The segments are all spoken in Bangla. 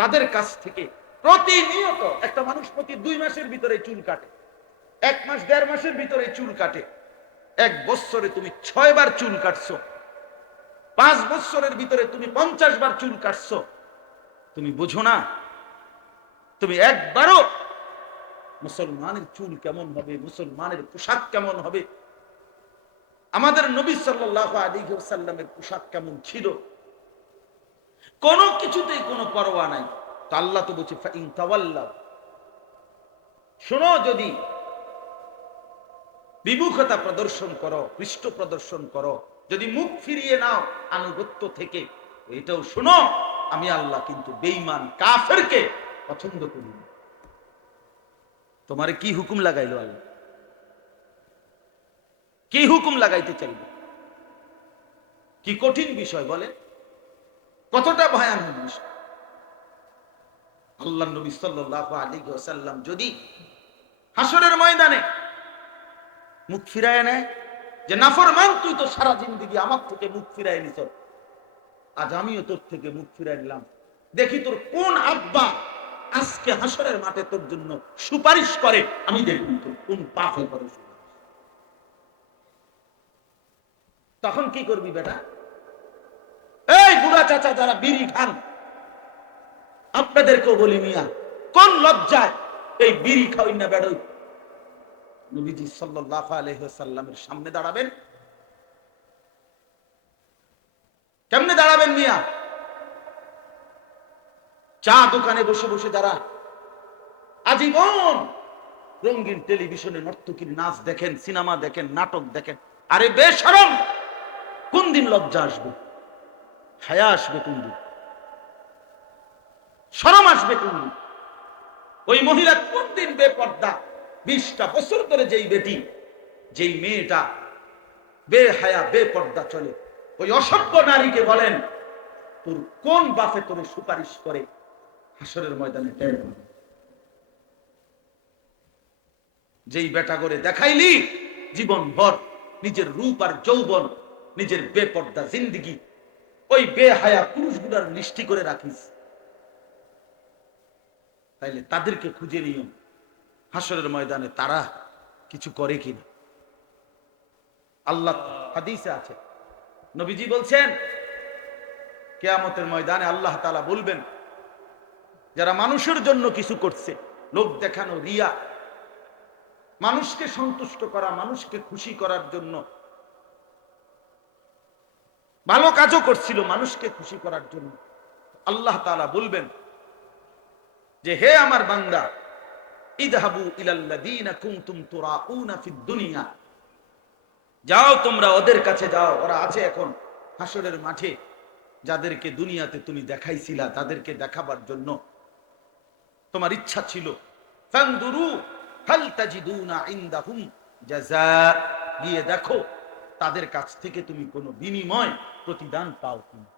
তাদের কাছ থেকে প্রতিনিয়ত একটা মানুষ প্রতি 2 মাসের ভিতরে চুল কাটে, 1 মাস 1.5 মাসের ভিতরে চুল কাটে। 1 বছরে তুমি 6 বার চুল কাটছো, 5 বছরের ভিতরে তুমি 50 বার চুল কাটছো। তুমি বুঝো না? তুমি একবারও মুসলমানের চুল কেমন হবে, মুসলমানের পোশাক কেমন হবে, আমাদের নবী সাল্লাল্লাহু আলাইহি ওয়াসাল্লামের পোশাক কেমন ছিল, কোনো কিছুতেই কোনো পরোয়া নাই। তো আল্লাহ তো বলছে ফাইন তাওয়াল্লাহ, শোনো, যদি বিমুখতা প্রদর্শন করো, পৃষ্ঠ প্রদর্শন করো, যদি মুখ ফিরিয়ে নাও আনুগত্য থেকে, এটাও শোনো, আমি আল্লাহ কিন্তু বেঈমান কাফেরকে পছন্দ করি না। তোমারে কি হুকুম লাগাইলো আল্লাহ? কি হুকুম লাগাইতে চাইবে? কি কঠিন বিষয় বলে, কতটা ভয়ানক বিষয়। আল্লাহ নবী সাল্লাল্লাহু আলাইহি ওয়াসাল্লাম যদি হাসরের ময়দানে মুখ ফিরায় নেয় যে নাফরমান, তুই তো সারা জিন্দেগি আমার থেকে মুখ ফিরায় নিছ, আজ আমিও তোর থেকে মুখ ফিরায় নিলাম, দেখি তোর কোন আব্বা আজকে হাসরের মাঠে তোর জন্য সুপারিশ করে, আমি দেখুন তোর কোন পাপে করে সুপারিশ। তখন কি করবি বেটা? এই বুড়া চাচা যারা বিড়ি খান, আপনাদেরকেও বলি, মিয়া কোন লজ্জায় এই বিড়ি খাওয়াই না বেড়ই নবীজি সাল্লাল্লাহু আলাইহি ওয়াসাল্লামের সামনে দাঁড়াবেন? কেমনে দাঁড়াবেন মিয়া? চা দোকানে বসে বসে যারা আজীবন রঙিন টেলিভিশনে নর্তকীর নাচ দেখেন, সিনেমা দেখেন, নাটক দেখেন, আরে বেশরম, কোন দিন লজ্জা আসবে, হায়া আসবে কোন দিন, শরম আসবে কোন দিন? ওই মহিলা কোন দিন বেপর্দা, 20টা বছর ধরে যেই বেটি, যেই মেয়েটা বেহায়া বেপর্দা চলে, ওই অসভ্য নারীকে বলেন তোর কোন বাপে তোরে সুপারিশ করে হাসরের ময়দানে টের পাবে। যেই বেটা করে দেখাইলি জীবন ভর নিজের রূপ আর যৌবন, নিজের বেপর্দা জিন্দেগি ওই বেহায়া পুরুষগুলার লিস্টি করে রাখিস, তাইলে তাদেরকে খুঁজে নিও হাসরের ময়দানে তারা কিছু করে কিনা। আল্লাহ হাদিসে আছে, নবীজি বলছেন কিয়ামতের ময়দানে আল্লাহ তাআলা বলবেন, যারা মানুষের জন্য কিছু করছে, লোক দেখানো, রিয়া, মানুষকে সন্তুষ্ট করা, মানুষকে খুশি করার জন্য ভালো কাজও করছিল মানুষকে খুশি করার জন্য, আল্লাহ তাআলা বলবেন যে হে আমার বান্দা, ইযহাবু ইলাল্লাযীনা কুনতুম তুরাউনা ফিদ দুনিয়া, যাও তোমরা ওদের কাছে যাও, ওরা আছে এখন হাসরের মাঠে, যাদেরকে দুনিয়াতে তুমি দেখাইছিলা, তাদেরকে দেখাবার জন্য তোমার ইচ্ছা ছিল। ফানদুরু হাল তাজিদুনা ইনদাহুম জাযা, গিয়ে দেখো তাদের কাছ থেকে তুমি কোনো বিনিময় প্রতিদান পাও কিনা।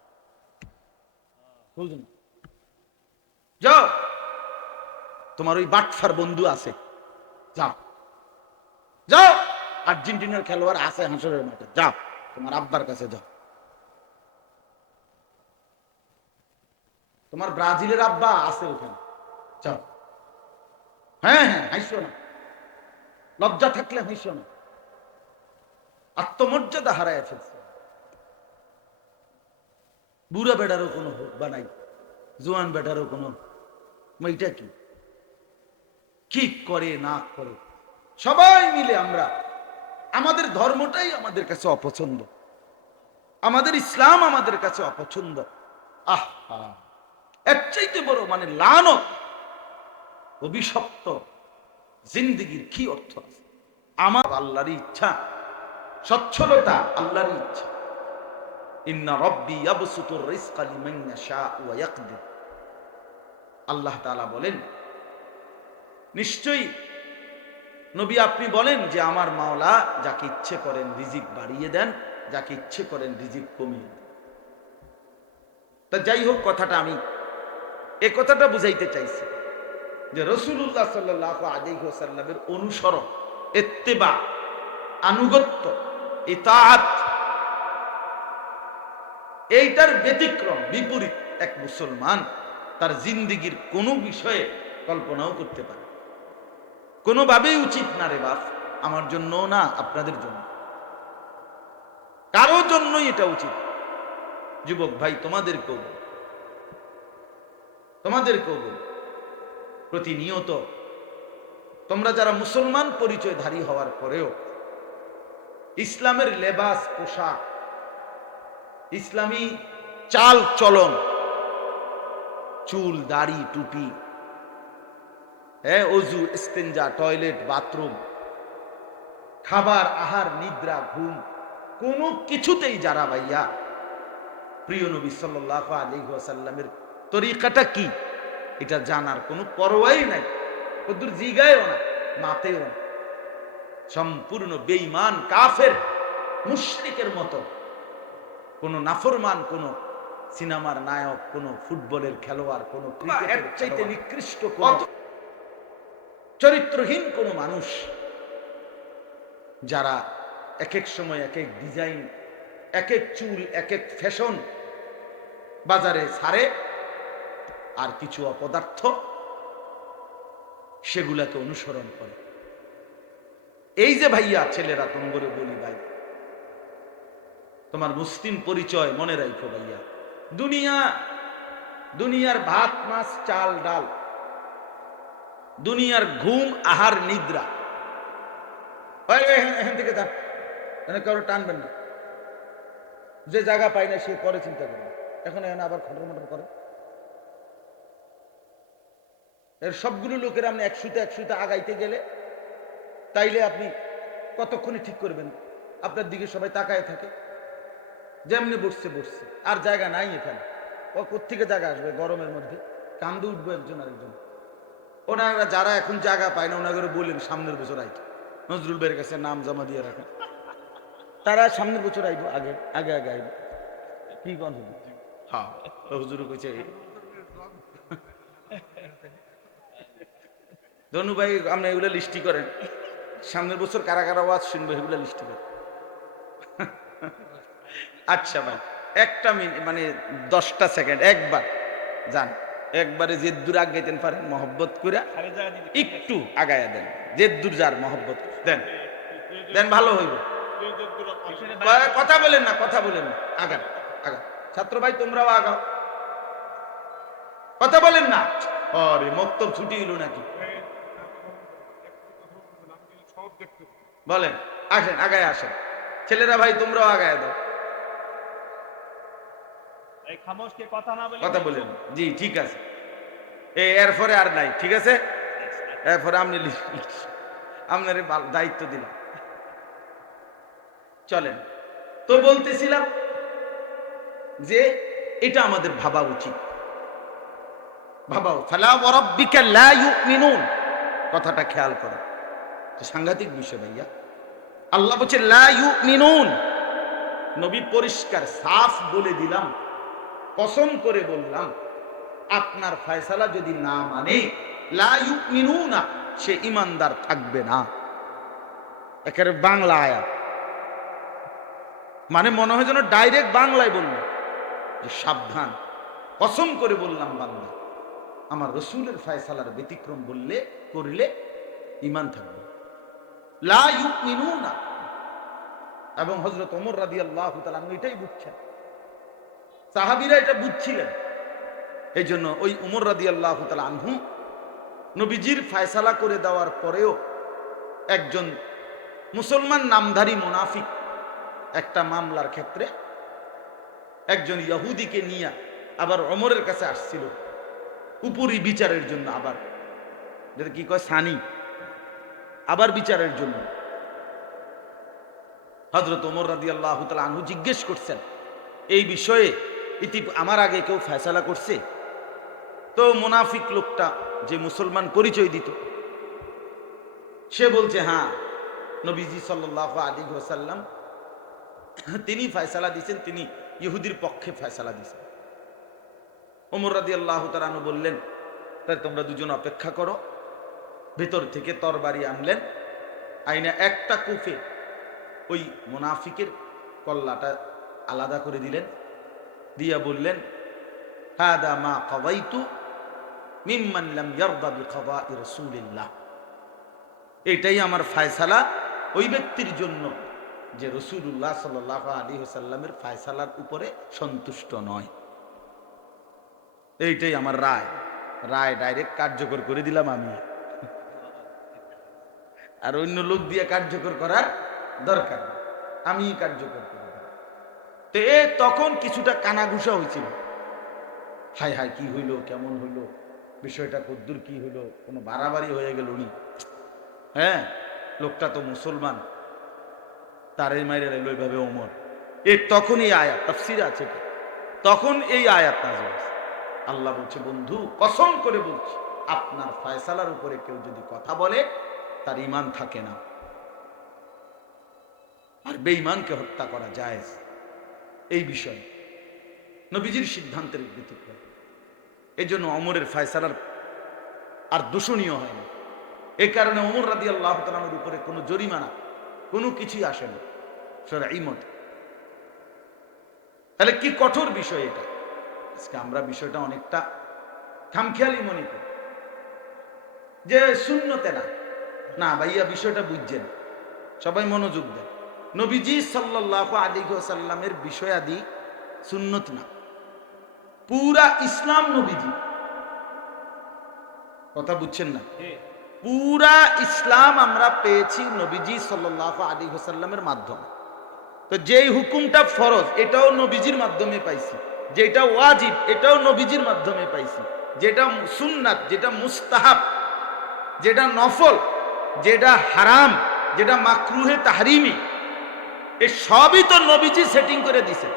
বুঝুন, যাও, তোমার ওই বাটফার বন্ধু আছে, যাও যাও, আর্জেন্টিনার খেলোয়াড় আছে হাসরের মাঠে, যাও তোমার আব্বার কাছে যাও, তোমার ব্রাজিলের আব্বা আছে ওখানে, যাও। হ্যাঁ হ্যাঁ, হাসো না, লজ্জা থাকলে হাসো না, আত্মমর্যাদা হারায় ফেলছে। বুড়া বেটারও কোনো হোক নাই, জোয়ান বেটারও কোনো, এটা কি কি করে না করে সবাই মিলে আমরা, আমাদের ধর্মটাই আমাদের কাছে অপছন্দ, আমাদের ইসলাম আমাদের কাছে অপছন্দ। আহা, এর চাইতে বড় মানে লানত, অভিশপ্ত জিন্দেগির কি অর্থ আছে? আমার আল্লাহর ইচ্ছা, সচ্ছলতা আল্লাহর ইচ্ছা। ইন্না রাব্বি ইয়াবসুতুর রিজকা লিমান ইয়াশাউ ওয়া ইয়াকদির, আল্লাহ তাআলা বলেন, নিশ্চয়ই নবী আপনি বলেন যে আমার মাওলা যাকে ইচ্ছে করেন রিজিক বাড়িয়ে দেন, যাকে ইচ্ছে করেন রিজিক কমিয়ে দেন। তা যাই হোক, কথাটা আমি এই কথাটা বুঝাইতে চাইছি যে রাসূলুল্লাহ সাল্লাল্লাহু আলাইহি ওয়াসাল্লামের অনুসরণ, ইত্তেবা, আনুগত্য, ইতাআত, এইটার ব্যতিক্রম বিপরীত এক মুসলমান তার জিন্দিগির কোনো বিষয়ে কল্পনাও করতে পারে। কোনোভাবেই উচিত না রে বাপ, আমার জন্য না, আপনাদের জন্য, কারো জন্যই এটা উচিত। যুবক ভাই, তোমাদেরকেও প্রতিনিয়ত তোমরা যারা মুসলমান পরিচয়ধারী হওয়ার পরেও ইসলামের লেবাস পোশাক, ইসলামী চাল চলন, চুল দাড়ি টুপি, অজু ইস্তেঞ্জা, টয়লেট বাথরুম, খাবার আহার নিদ্রা ঘুম, কোনো কিছুতেই যারা ভাইয়া প্রিয় নবী সাল্লাল্লাহু আলাইহি ওয়াসাল্লামের তরিকাটা কি এটা জানার কোনো পরোয়াই নাই, ওদের জিগায়ও না, মাতেও না, সম্পূর্ণ বেঈমান কাফের মুশরিকের মতো, কোন নাফরমান, কোন সিনেমার নায়ক, কোন ফুটবলের খেলোয়াড়, কোন ক্রিকেটের চাইতে নিকৃষ্ট কোন চরিত্রহীন কোন মানুষ, যারা এক এক সময় এক এক ডিজাইন, এক এক চুল, এক এক ফ্যাশন বাজারে ছাড়ে, আর কিছু অপদার্থ সেগুলাকে অনুসরণ করে। এই যে ভাইয়া ছেলেরা, তোমাকে বলি ভাই, তোমার মুসলিম পরিচয় মনে রাখো ভাইয়া। দুনিয়ার ভাত মাছ চাল ডাল, দুনিয়ার ঘুম আহার নিদ্রা, এখান থেকে কারো টানবেন না, যে জায়গা পাই না সে পরে চিন্তা করবে, এখন এখানে আবার খটর মটর করে। এর সবগুলো লোকের আপনি একশুতে আগাইতে গেলে তাইলে আপনি কতক্ষণে ঠিক করবেন? আপনার দিকে সবাই তাকায় থাকে, যেমনি বসছে, আর জায়গা নাই এখানে। ও কোত্থেকে জায়গা আসবে গরমের মধ্যে? কান্দে উঠবো একজন আরেকজন। ওনারা যারা এখন জায়গা পায় না, ওনাকে বললেন সামনের বছর আইতে, নজরুল ভাইয়ের কাছে নাম জমা দিয়ে রাখেন, তারা সামনের বছর আইব, আগে আগে আগে আইব। কি কন হ্যাঁ, হুজুর কইছে ধনু ভাই, আপনি এগুলো লিস্টি করেন, সামনের বছর কারা কারা ওয়াজ শুনবো এগুলো লিস্টি করেন। আচ্ছা ভাই, একটা মিনিট, মানে 10টা সেকেন্ড, একবার যান, একবারে যে দূর আগাইতেন পারেন মহব্বত করে একটু আগায়া দেন, যে দূর যার মহব্বত দেন, ভালো হইব। কথা বলেন না, আগান আগান, ছাত্র ভাই তোমরাও আগাও, কথা বলেন না। আরে মক্তব ছুটি হলো নাকি? বলেন, আসেন, আগায় আসেন, ছেলেরা ভাই তোমরাও আগায় দাও, কথা বলেন। জি ঠিক আছে, এরপরে আর নাই, ঠিক আছে, এরপরে আপনি আপনার দায়িত্ব দিলাম। চলেন, তো বলতেছিলাম যে এটা আমাদের ভাবা উচিত, ভাবাও। ফালা ওয়া রাব্বিকা লা ইউমিনুন, কথাটা খেয়াল করো, সাংঘাতিক বিষয় ভাইয়া। আল্লাহ বলছে লা ইউমিনুন, নবী পরিষ্কার সাফ বলে দিলাম, কসম করে বললাম, আপনার ফয়সালা যদি না মানে লা ইউমিনুনা, সে ইমানদার থাকবে না। একেবারে বাংলা আয়াত, মানে মনে হয় যেন ডাইরেক্ট বাংলায় বলল যে সাবধান, কসম করে বললাম বান্দা, আমার রসুলের ফয়সালার ব্যতিক্রম করলে ঈমান থাকবে, লা ইউমিনুনা। এবং হযরত ওমর রাদিয়াল্লাহু তাআলা এটাই বুঝছেন, সাহাবীরা এটা বুঝছিলেন, এই জন্য ওই ওমর রাদিয়াল্লাহু তাআলা আনহু নবীজির ফয়সালা করে দেওয়ার পরেও একজন মুসলমান নামধারী মুনাফিক একটা মামলার ক্ষেত্রে একজন ইহুদিকে নিয়ে আবার ওমরের কাছে আসছিল উপরি বিচারের জন্য, আবার যেটা কি কয় সানি, আবার বিচারের জন্য। হযরত ওমর রাদিয়াল্লাহু তাআলা আনহু জিজ্ঞেস করছেন, এই বিষয়ে আমার আগে কেউ ফয়সালা করছে? তো মুনাফিক লোকটা, যে মুসলমান পরিচয় দিত, সে বলছে হ্যাঁ, নবীজি সাল্লাল্লাহু আলাইহি ওয়াসাল্লাম তিনি ফয়সালা দিয়েছেন, তিনি ইহুদির পক্ষে ফয়সালা দিয়েছেন। ওমর রাদিয়াল্লাহু তাআলা আনহু বললেন, তাই তোমরা দুজন অপেক্ষা করো। ভেতর থেকে তরবারি আনলেন, আইনা একটা কুফে ওই মুনাফিকের কল্লাটা আলাদা করে দিলেন, দিয়া বললেন হাদা মা কাওয়াইতু মিম্মান লাম ইয়ারদা বিকাদাই রাসূলিল্লাহ। এটাই আমার ফয়সালা ওই ব্যক্তির জন্য যে রাসূলুল্লাহ সাল্লাল্লাহু আলাইহি ওয়াসাল্লামের ফয়সালার উপরে সন্তুষ্ট নয়। এইটাই আমার রায়। রায় ডাইরেক্ট কার্যকর করে দিলাম আমি, আর অন্য লোক দিয়ে কার্যকর করার দরকার নেই, আমি কার্যকর করে দিলাম। তো তখন কিছুটা কানাঘুষা হয়েছিল, হায় হায় কি হইল, কেমন হইল, বিষয়টা কদ্দুর কি হইল, কোনো বাড়াবাড়ি হয়ে গেল উনি, হ্যাঁ লোকটা তো মুসলমান, তারে মাইরে লাগলো এইভাবে ওমর। তখন এই আয়াত তাফসীরে আছে, তখন এই আয়াত নাযিল হয়েছে। আল্লাহ বলছে, বন্ধু কসম করে বলছি, আপনার ফয়সালার উপরে কেউ যদি কথা বলে তার ঈমান থাকে না, আর বেঈমানকে হত্যা করা জায়েজ। এই বিষয় নবীজির সিদ্ধান্তের ব্যতিক্রম। এই জন্য ওমরের ফয়সালার আর দূষণীয় হয় না। এই কারণে ওমর রাদিয়াল্লাহু তাআলার উপরে কোনো জরিমানা কোনো কিছুই আসে না শরঈ মতে। তাহলে কি কঠোর বিষয় এটা। আজকে আমরা বিষয়টা অনেকটা খামখেয়ালি মনে করি যে সুন্নতে না, না ভাইয়া বিষয়টা বুঝছেন, সবাই মনোযোগ দেন। নবীজি সাল্লাল্লাহু আলাইহি ওয়াসাল্লামের বিষয়াদি সুন্নত না, পুরা ইসলাম নবীজি, কথা বুঝছেন না, পুরা ইসলাম আমরা পেয়েছি নবীজি সাল্লাল্লাহু আলাইহি ওয়াসাল্লামের মাধ্যমে। তো যেই হুকুমটা ফরজ এটাও নবীজির মাধ্যমে পাইছি, যেটা ওয়াজিব এটাও নবীজির মাধ্যমে পাইছি, যেটা সুন্নাত, যেটা মুস্তাহাব, যেটা নফল, যেটা হারাম, যেটা মাকরুহে তাহরিমি, এই সবই তো নবীজি সেটিং করে দিছেন।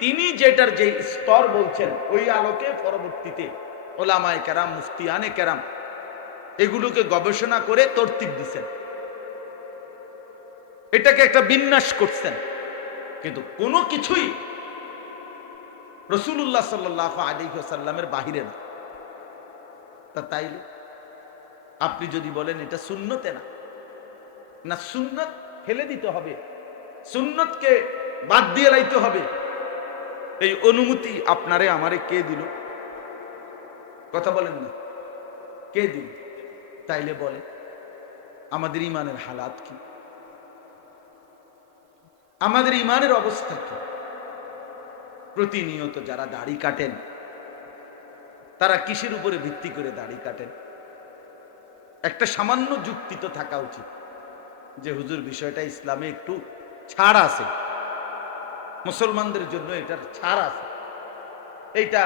তিনি যেটার যে স্তর বলছেন ওই আলোকে পরবর্তীতে ওলামায়ে কেরাম, মুফতিয়ানে কেরাম এগুলোকে গবেষণা করে তরতিব দিছেন, এটাকে একটা বিন্যাস করছেন। কিন্তু কোনো কিছুই রাসূলুল্লাহ সাল্লাল্লাহু আলাইহি ওয়াসাল্লামের বাহিরে না। তা তাইলে আপনি যদি বলেন এটা সুন্নতে না, না সুন্নত ফেলে দিতে হবে, সুন্নতকে বাদ দিয়ে লাইতে হবে, এই অনুমতি আপনারে আমারে কে দিল? কথা বলেন না, কে দিল? তাইলে বলে আমাদের ইমানের হালাত কি, আমাদের ইমানের অবস্থা কি? প্রতিনিয়ত যারা দাড়ি কাটেন তারা কিসের উপরে ভিত্তি করে দাড়ি কাটেন? একটা সামান্য যুক্তি তো থাকা উচিত যে হুজুর বিষয়টা ইসলামে একটু ছাড় আছে, মুসলমানদের জন্য এটার ছাড় আছে, এইটা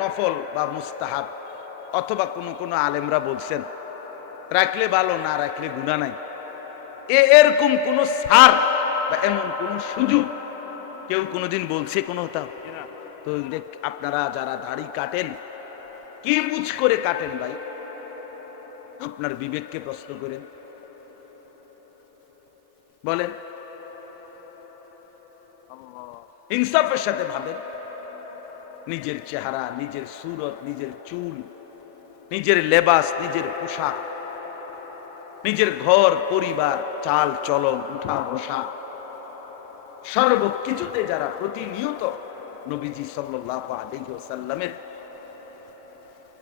নফল বা মুস্তাহাব, অথবা কোনো আলেমরা বলছেন রাখলে ভালো, না রাখলে গুনাহ নাই, এরকম কোন ছাড় বা এমন কোন সুযোগ কেউ কোনোদিন বলছে কোনো? তো আপনারা যারা দাড়ি কাটেন কি বুঝ করে কাটেন ভাই? আপনার বিবেককে প্রশ্ন করেন, বলেন, ইনসাফের সাথে ভাবেন। নিজের চেহারা, নিজের সুরত, নিজের চুল, নিজের লেবাস, নিজের পোশাক, নিজের ঘর পরিবার, চাল চলন, উঠা বসা, সর্বকিছুতে যারা প্রতিনিয়ত নবীজি সাল্লাল্লাহু আলাইহি ওয়াসাল্লামের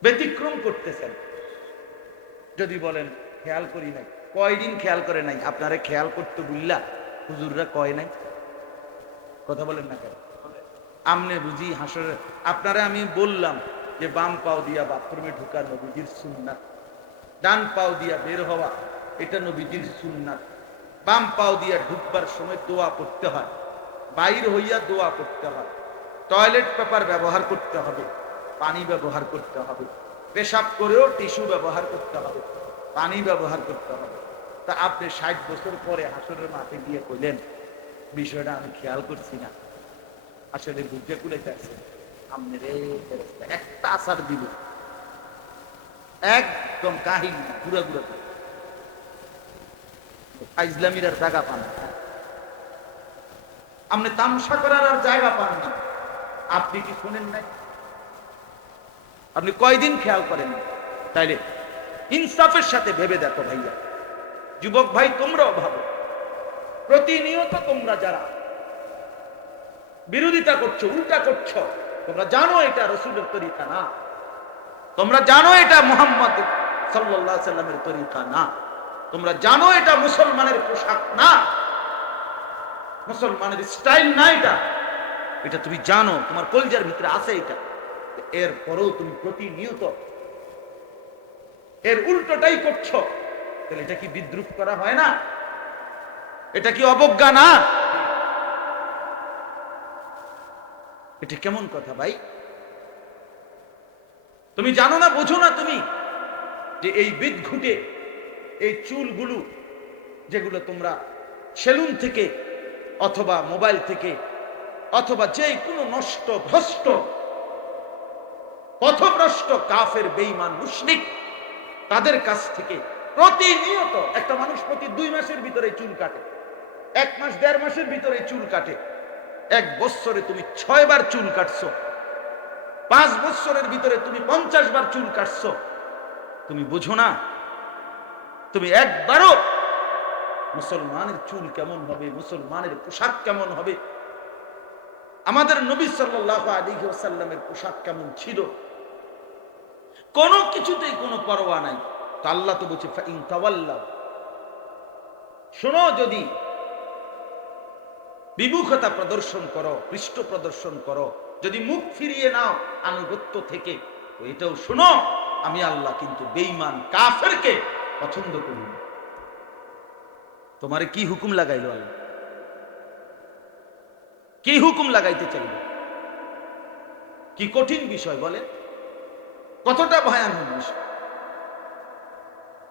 ব্যতিক্রম করতেছেন, যদি বলেন খেয়াল করি নাই, কয়দিন খেয়াল করে নাই? আপনারে খেয়াল করতে বুঝলা হুজুররা কয় নাই? কথা বলেন না কেন? আমনে বুঝি হাসরে আপনারা আমি বললাম যে বাম পাও দিয়া বাথরুমে ঢোকা নবীজির সুন্নাত, ডান পাও দিয়া বের হওয়া এটা নবীজির সুন্নাত, বাম পাও দিয়া ঢুকবার সময় দোয়া করতে হয়, বাইর হইয়া দোয়া করতে হয়, টয়লেট পেপার ব্যবহার করতে হবে, পানি ব্যবহার করতে হবে, পেশাব করেও টিস্যু ব্যবহার করতে হবে, পানি ব্যবহার করতে হবে। তা আপনি 60 বছর পরে হাসরের মাঠে গিয়ে কইলেন বিষয়টা আমি খেয়াল করছি না, আসলে বুঝে কুলে যাচ্ছে আপনি রে একটা আসার দিল একদম কাহিনী ঘুরা ঘুরা ইসলামীর আর জায়গা পান না, আপনি তামসা করার আর জায়গা পান না। আপনি কি শুনেন নাই? আপনি কয়দিন খেয়াল করেন? তাইলে ইনসাফের সাথে ভেবে দেখো ভাইয়া, যুবক ভাই তোমরাও ভাবো, প্রতিনিয়ত তোমরা যারা বিরোধিতা করছো, উল্টা করছো, তোমরা জানো এটা রসুলের তরিকা না, তোমরা জানো এটা মুহাম্মদ সাল্লাল্লাহু আলাইহি সাল্লামের তরিকা না, তোমরা জানো এটা মুসলমানের পোশাক না, মুসলমানের স্টাইল না, এটা এটা তুমি জানো, তোমার কলজার ভিতরে আছে এটা। এরপরেও তুমি প্রতিনিয়ত এর উল্টোটাই করছো, তাহলে এটা কি বিদ্রুপ করা হয় না? এটা কি অবজ্ঞা না? এটা কেমন কথা ভাই? তুমি জানো না, বোঝো না তুমি যে এই বিদঘুটে এই চুলগুলো যেগুলো তোমরা সেলুন থেকে অথবা মোবাইল থেকে অথবা যে কোনো নষ্ট ভ্রষ্ট পথভ্রষ্ট কাফের বেঈমান মুশরিক তাদের কাছ থেকে প্রতিনিয়ত একটা মানুষ প্রতি 2 মাসের ভিতরে চুল কাটে, 1 মাস 1.5 মাসের ভিতরে চুল কাটে, 1 বছরে তুমি 6 বার চুল কাটছো, 5 বছরের ভিতরে তুমি 50 বার চুল কাটছো। তুমি বুঝো না? তুমি একবারও মুসলমানের চুল কেমন হবে, মুসলমানের পোশাক কেমন হবে, আমাদের নবী সাল্লাল্লাহু আলাইহি ওয়াসাল্লামের পোশাক কেমন ছিল, কোনো কিছুতেই কোনো পরোয়া নাই। তো আল্লাহ তো বলছে ফাইন তাওয়াল্লাউ, শোনো, যদি বিমুখতা প্রদর্শন করো, পৃষ্ঠ প্রদর্শন করো, যদি মুখ ফিরিয়ে নাও আনুগত্য থেকে, তো এটাও শোনো, আমি আল্লাহ কিন্তু বেঈমান কাফেরকে পছন্দ করি না। তোমারে কি হুকুম লাগাইলো আল্লাহ? কি হুকুম লাগাইতে চাইল? কি কঠিন বিষয় বলেন, কতটা ভয়ানক বিষয়।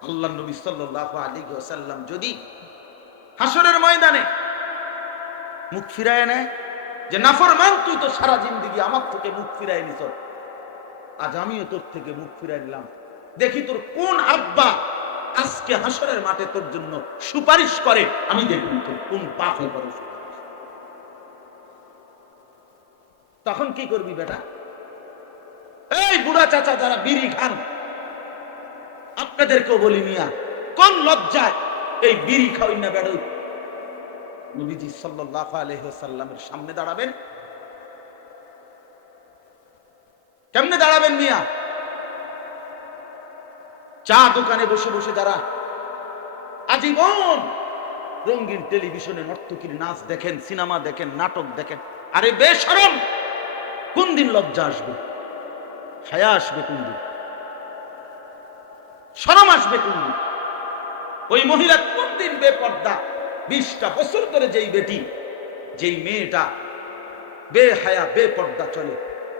আল্লাহ নবী সাল্লাল্লাহু আলাইহি ওয়াসাল্লাম যদি হাসরের ময়দানে মুখ ফিরায় নেয় যে নাফরমান, তুই তো সারা জিন্দেগি আমার থেকে মুখ ফিরায় নিছ, আজ আমিও তোর থেকে মুখ ফিরায় নিলাম, দেখি তোর কোন আব্বা আজকে হাসরের মাঠে তোর জন্য সুপারিশ করে, আমি দেখুন তোর কোন পাপে করে সুপারিশ। তখন কি করবি বেটা? এই বুড়া চাচা যারা বিড়ি খান, আপনাদেরকেও বলি মিয়া, কোন লজ্জায় এই বিড়ি খাওয়াই না বেড়াই নবীজি সাল্লাল্লাহু আলাইহি ওয়াসাল্লামের সামনে দাঁড়াবেন? কেমনে দাঁড়াবেন মিয়া? চা দোকানে বসে বসে যারা আজীবন রঙিন টেলিভিশনে নর্তকীর নাচ দেখেন, সিনেমা দেখেন, নাটক দেখেন, আরে বেশরম, কোন দিন লজ্জা আসবে, হায়া আসবে কোন দিন, শরম আসবে কোন দিন? ওই মহিলা কোন দিন বেপর্দা 20টা বছর ধরে যেই বেটি, যেই মেয়েটা বেহায়া বেপর্দা চলে,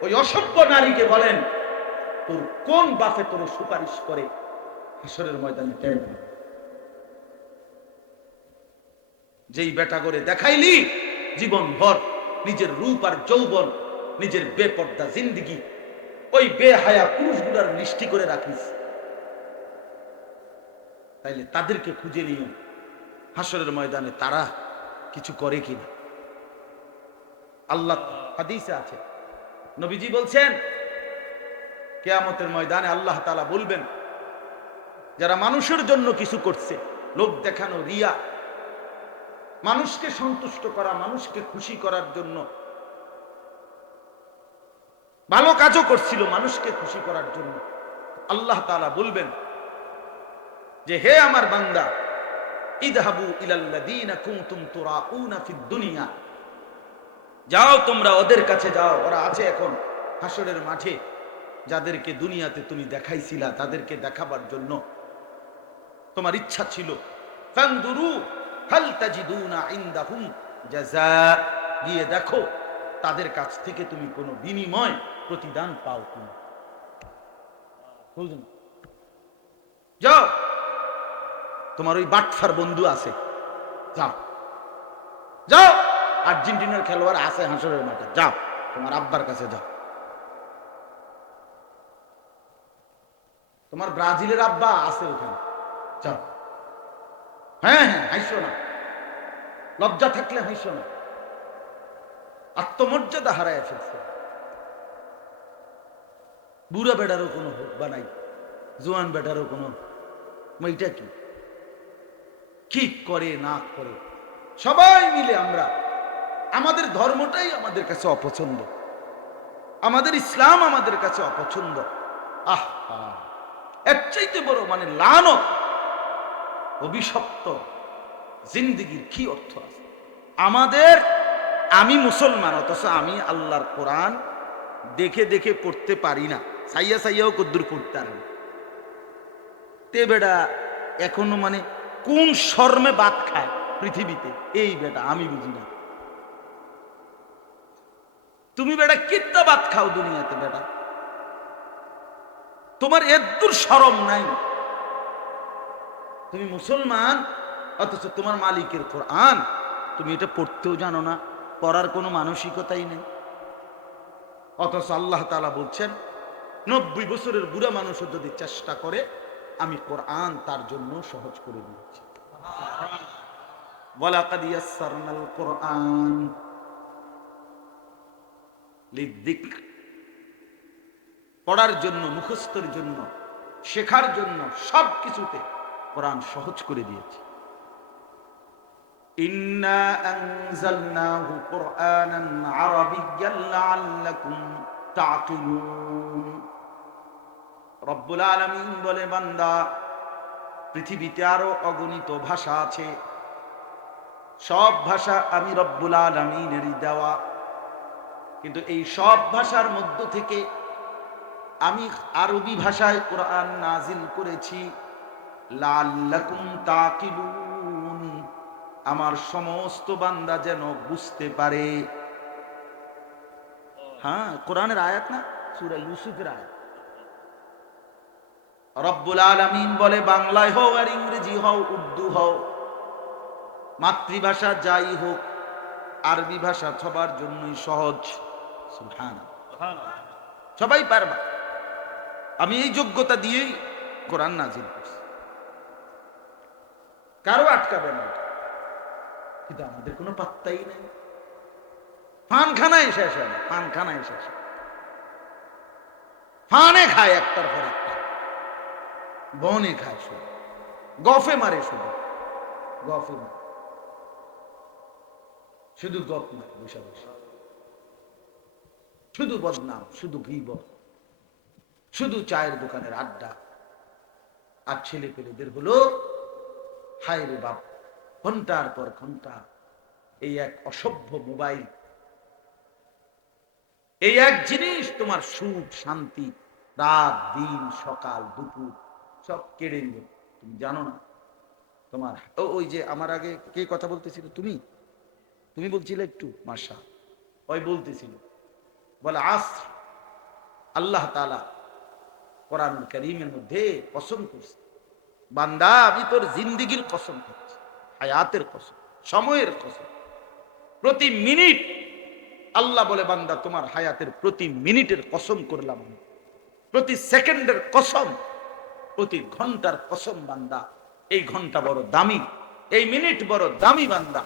ওই অসভ্য নারীকে বলেন তোর কোন বাপে তোর সুপারিশ করে হাসরের ময়দানে? যেই বেটা করে দেখাইলি জীবন ভর নিজের রূপ আর যৌবন, নিজের বেপর্দা জিন্দেগি ওই বেহায়া পুরুষগুলার লিস্টি করে রাখিস, তাইলে তাদেরকে খুঁজে নিও হাসরের ময়দানে তারা কিছু করে কিনা। আল্লাহ হাদিসে আছে, নবীজি বলছেন কিয়ামতের ময়দানে আল্লাহ তাআলা বলবেন, যারা মানুষের জন্য কিছু করছে, লোক দেখানো, রিয়া, মানুষকে সন্তুষ্ট করা, মানুষকে খুশি করার জন্য ভালো কাজও করছিল মানুষকে খুশি করার জন্য, আল্লাহ তাআলা বলবেন যে হে আমার বান্দা, ইযহাবু ইলাল্লাযীনা কুনতুম তুরাউনা ফিদ দুনিয়া, যাও তোমরা ওদের কাছে যাও, ওরা আছে এখন হাসরের মাঠে, যাদেরকে দুনিয়াতে তুমি দেখাইছিলা, তাদেরকে দেখাবার জন্য তোমার ইচ্ছা ছিল। ফানদুরু হাল তাজিদুনা ইনদাহুম জাযা, গিয়ে দেখো তাদের কাছ থেকে তুমি কোনো বিনিময় প্রতিদান পাও কিনা। বুঝলেন? যাও, তোমার ওই বাটফার বন্ধু আছে, যাও যাও, আর্জেন্টিনার খেলোয়াড় আছে হাসরের মাঠে, যাও তোমার আব্বার কাছে যাও, তোমার ব্রাজিলের আব্বা আছে ওখানে, যাও। হ্যাঁ হ্যাঁ, হাসো না, লজ্জা থাকলে হাসো না, আত্মমর্যাদা হারায় ফেলছে। বুড়া বেটারও কোনো হোক নাই, জোয়ান বেটারও কোনো, মেয়েটা কি করে না করে সবাই মিলে আমরা, আমাদের ধর্মটাই আমাদের কাছে অপছন্দ, আমাদের ইসলাম আমাদের কাছে অপছন্দ। আহ, এর চাইতে বড় মানে লানত, অভিশপ্ত জিন্দেগির কি অর্থ আছে আমাদের? আমি মুসলমান, অথচ আমি আল্লাহর কোরআন দেখে দেখে পড়তে পারি না, সাইয়া সাইয়াও কদ্দুর পড়তে পারি না। তে বেটা এখনো মানে কোন শর্মে ভাত খায় পৃথিবীতে, এই বেটা আমি বুঝি না। তুমি বেটা কিত্তা ভাত খাও দুনিয়াতে বেটা? তোমার এদ্দুর শরম নাই? তুমি মুসলমান, অথচ তোমার মালিকের কোরআন তুমি এটা পড়তেও জানো না, পড়ার কোনো মানসিকতাই নেই। অথচ আল্লাহ তাআলা বলছেন 90 বছরের বুড়া মানুষও যদি চেষ্টা করে আমি কোরআন তার জন্য সহজ করে দিয়েছি। ওয়ালাকাদ ইয়াসসারনাল কোরআন লিযিকর, পড়ার জন্য, মুখস্থের জন্য, শেখার জন্য, সব কিছুতে কোরআন সহজ করে দিয়েছে। ইন্না আনজালনাহু কুরআনান আরাবিয়্যান লাআল্লাকুম তাকিলুন। রব্বুল আলামিন বলে, বান্দা, পৃথিবীতে আরো অগণিত ভাষা আছে, সব ভাষা আমি রব্বুল আলামিনেরই দেওয়া, কিন্তু এই সব ভাষার মধ্য থেকে আমি আরবি ভাষায় কোরআন নাজিল করেছি লাআল্লাকুম তাকিলুন, আমার সমস্ত বান্দা যেন বুঝতে পারে। হ্যাঁ, কোরআনের আয়াত না, সূরা ইউসুফের আয়াত। রব্বুল আলামিন বলে, বাংলায় হোক আর ইংরেজি হোক, উর্দু হোক, মাতৃভাষা যাই হোক, আরবি ভাষা সবার জন্যই সহজ। সুবহানাল্লাহ, সবাই পারবা। আমি এই যোগ্যতা দিয়েই কোরআন নাজিল করছি, কারো আটকাবে না। কিন্তু আমাদের কোনো পাত্তাই নেই। ফানখানায় শেষ হয় না, ফানখানায় শেষ হয়, ফানে খায় একটার পর একটা, বনে খায়, শুধু গফে মারে, শুধু গফে মারে, শুধু গপ মারে বসে বসে, শুধু বদনাম, শুধু গীবত, শুধু চায়ের দোকানের আড্ডা। আর ছেলে পেলেদের হলো হায় রে বাপ, ঘন্টার পর ঘন্টা এই এক অসভ্য মোবাইল, এই এক জিনিস তোমার সুখ শান্তি, রাত দিন সকাল দুপুর সব কেড়ে নিল। তুমি জানো না তোমার ওই যে আমার আগে কে কথা বলতেছিল, তুমি তুমি বলছিলে একটু, মাশা ওই বলতেছিল, বলে আসর, আল্লাহ তাআলা কোরআন কারীমের মধ্যে কসম করছে, বান্দা আমি তোর জিন্দেগির কসম করছি, হায়াতের কসম, সময়ের কসম, প্রতি মিনিট। আল্লাহ বলে, বান্দা তোমার হায়াতের প্রতি মিনিটের কসম করলাম আমি, প্রতি সেকেন্ডের কসম, প্রতি ঘন্টার কসম। বান্দা এই ঘন্টা বড় দামি, এই মিনিট বড় দামি বান্দা,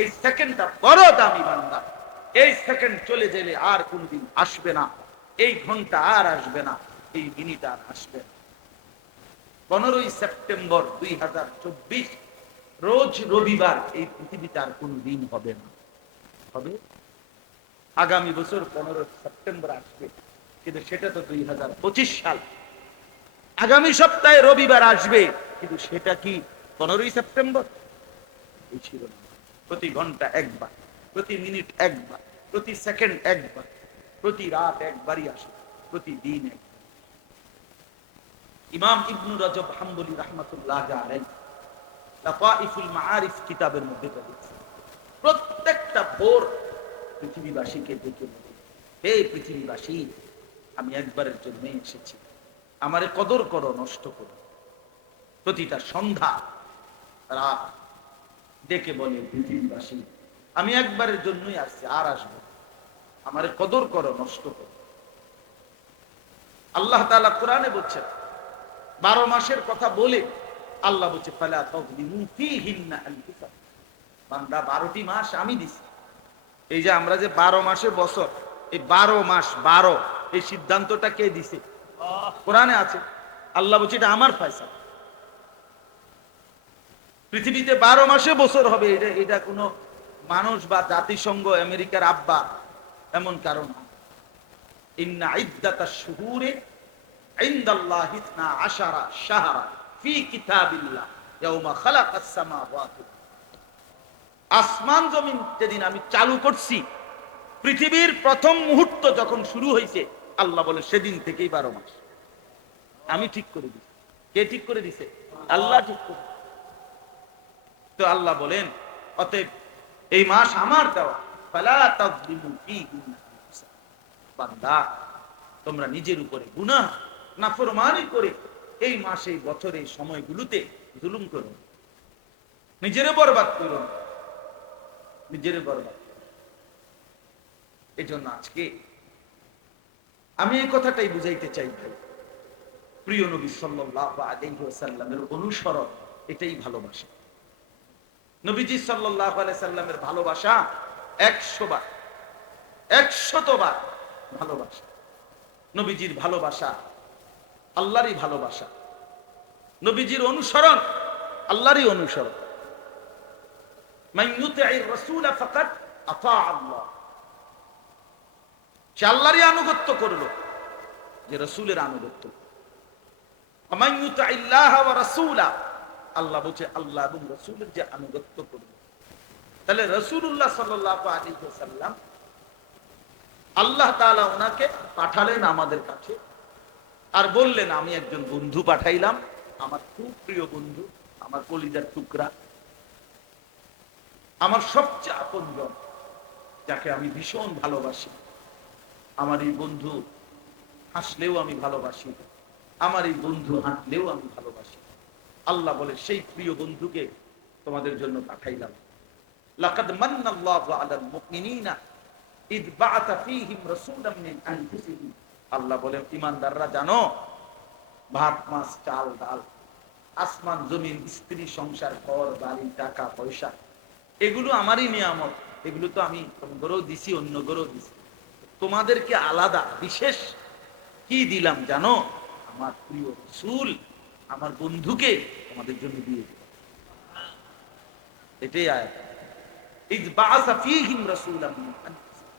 এই সেকেন্ডটা বড় দামি বান্দা। এই সেকেন্ড চলে গেলে আর কোনদিন আসবে না, এই ঘন্টা আর আসবে না, এই মিনিট আর আসবে না। 15ই সেপ্টেম্বর 2024 রোজ রবিবার এই পৃথিবীতে আর কোন দিন হবে না। হবে আগামী বছর 15 সেপ্টেম্বর আসবে, কিন্তু সেটা তো 2025 সাল। আগামী সপ্তাহে রবিবার আসবে, কিন্তু সেটা কি 15ই সেপ্টেম্বর? এই ছিল না। প্রতি ঘন্টা একবার, প্রতি মিনিট একবার, প্রতি সেকেন্ড একবার, প্রতি রাত একবারই আসে, প্রতিদিন একবার। ইমাম ইবনু রজব হাম্বলি রাহমাতুল্লাহ আলাইহি লাতাইফুল মাআরিফ কিতাবের মধ্যে বলেছেন, প্রত্যেকটা ভোর পৃথিবীবাসীকে ডেকে বলে, হে পৃথিবীবাসী, আমি একবারের জন্য এসেছি, আমারে কদর করো, নষ্ট করো। প্রতিটা সন্ধ্যা রাত ডেকে বলে, পৃথিবীবাসী আমি একবারের জন্যই আসছি, আর আসবো, আমারে কদর করো, নষ্ট করো। আল্লাহ তাআলা কোরআনে বলছেন, 12 মাসের কথা বলে আল্লাহ বলছে, ফালা তাযলিমু ফীহিন্না আনফুসাকুম, বান্দা 12টি মাস আমি দিছি। এই যে আমরা যে 12 মাসে বছর, এই 12 মাস 12, এই সিদ্ধান্তটা কে দিছে? কোরআনে আছে। আল্লাহ বলছে এটা আমার ফয়সালা। পৃথিবীতে 12 মাসে বছর হবে, এটা কোনো মানুষ বা জাতিসংঘ, আমেরিকার আব্বা এমন কারণ। ইন্না ইদ্দাতাশ শুহুরি ইনদাল্লাহি 12 শাহরা ফি কিতাবিল্লাহ ইয়াওমা খালাকাস সামাওয়াতি। আসমান জমিন যেদিন আমি চালু করছি, পৃথিবীর প্রথম মুহূর্ত যখন শুরু হয়েছে, আল্লাহ বলে সেদিন থেকেই 12 মাস আমি ঠিক করে দিছি। কে ঠিক করে দিছে? আল্লাহ ঠিক করে। তো আল্লাহ বলেন, অতএব এই মাস আমার দেওয়া, ফালা তাযলিমু ফীহিন্না আনফুসাকুম। বান্দা, তোমরা নিজের উপরে গুনাহ নাফরমানি করে এই মাসে, বছরে, সময়গুলোতে জুলুম করো, নিজেরে বরবাদ করো, নিজেরে বরবাদ। এই জন্য আজকে আমি এই কথাটাই বুঝাইতে চাই ভাই, প্রিয় নবী সাল্লাল্লাহু আলাইহি ওয়াসাল্লামের অনুসরণ, এটাই ভালোবাসা। নবীজি সাল্লাল্লাহু আলাইহি সাল্লামের ভালোবাসা 100 বার, 100 বার ভালোবাসা। নবীজির ভালোবাসা আল্লাহরই ভালোবাসা, নবীজির অনুসরণ আল্লাহরই অনুসরণ। মান ইউতি'র রাসূল ফাকাদ আতা আল্লাহ। সে আল্লাহরই আনুগত্য করলো, যে রাসূলের আনুগত্য। মান ইউতি'ল্লাহ ওয়া রাসূলা, আল্লাহ বলছে আল্লাহ এবং রাসূলের যে আনুগত্য করবে। তাহলে রাসূলুল্লাহ সাল্লাল্লাহু আলাইহি ওয়াসাল্লাম, আল্লাহ তাআলা ওনাকে পাঠালেন আমাদের কাছে, আর বললেন আমি একজন বন্ধু পাঠাইলাম, আমার খুব প্রিয় বন্ধু, আমার কলিজার টুকরা, আমার সবচেয়ে আপনজন, যাকে আমি ভীষণ ভালোবাসি। আমার এই বন্ধু হাসলেও আমি ভালোবাসি, আমার এই বন্ধু হাঁটলেও আমি ভালোবাসি। আল্লাহ বলে সেই প্রিয় বন্ধুকে তোমাদের জন্য পাঠাইলাম। লাকাদ মান্নাল্লাহু আলাল মুমিনিনা ইদ বাআতা ফীহিম রাসূলাম মিন আনফুসিহিম। আল্লাহ বলে ঈমানদাররা জানো, ভাত মাছ চাল ডাল, আসমান জমিন, স্ত্রী সংসার, ঘর বাড়ি, টাকা পয়সা, এগুলো আমারই নিয়ামত। এগুলো তো আমি তোমাদেরও দিছি, অন্য গরও দিছি। তোমাদেরকে আলাদা বিশেষ কি দিলাম জানো? আমার প্রিয় রাসূল, আমার বন্ধুকে তোমাদের জন্য দিয়ে দিলাম। এটাই আয়াত। ইয বাআসা ফীহিম রাসূলাম মিন আনফুসিহিম।